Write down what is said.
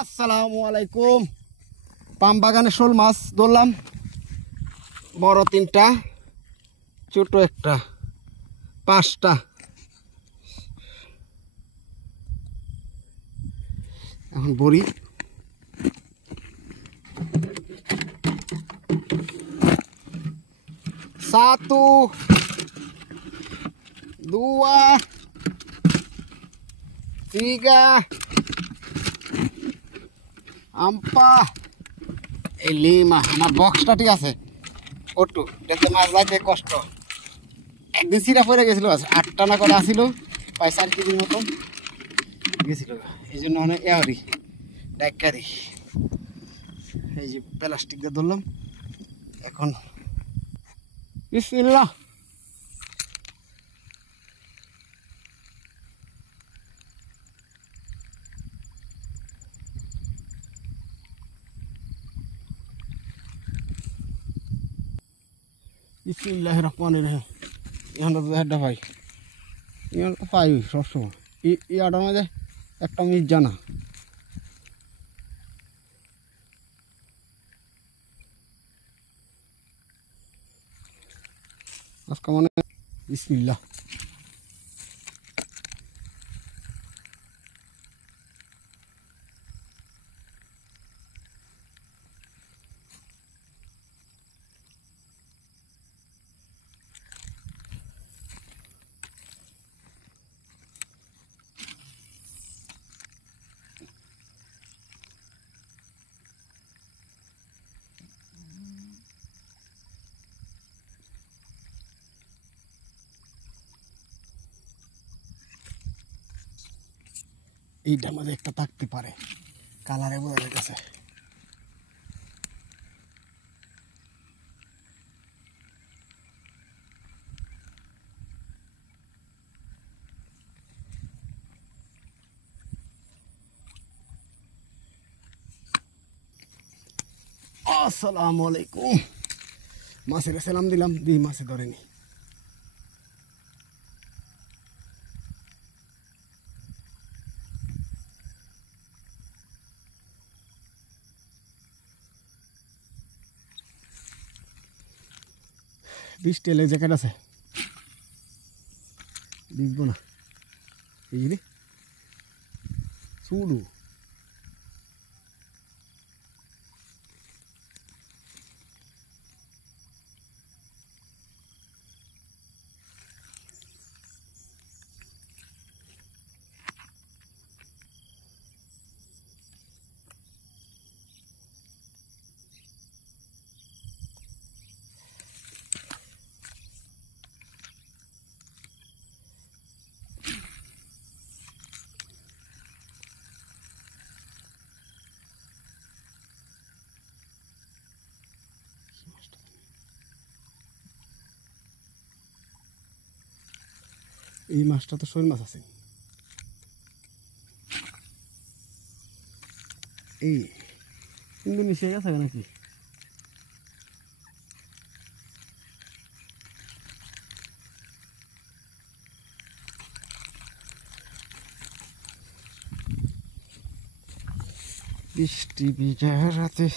আসসালামু আলাইকুম। পাম বাগানে শোল মাছ ধরলাম, বড় 3টা, ছোট একটা, 5টা। এখন বড়ি satu, 2, 3, 4, 5। আমার বক্সটা ঠিক আছে, ওটু দেখতে মাছ যাইতে কষ্ট। একদিন সিরা পড়ে গেছিল, 8টা না করে আসিল, প্রায় 4 কেজির মতন গেছিল। এই জন্য অনেক এয়ারি ডাক্কারি, এই যে প্লাস্টিক দিয়ে ধরলাম। এখন বিসমিল্লাহ। বিসমিল্লাহির রহমানির রহিম। এখন হেডটা ভাই, এখন পাই সবসময় ইয়াটার মাঝে একটা মিস জানা। আজকে মানে বিসমিল্লাহ। এইটার মাঝে একটা থাকতে পারে, কালারে বোঝা যাচ্ছে। আসসালামু আলাইকুম। মাছের সালাম দিলাম, দিয়ে মাছে ধরেনি। বিশটেলে জ্যাকেট আছে, বিকবো না। এই রে চুলু এই মাছটা তো শোল মাছ আছে। এই কিন্তু মিশে গেছে নাকি? বৃষ্টি ভিজা রাতে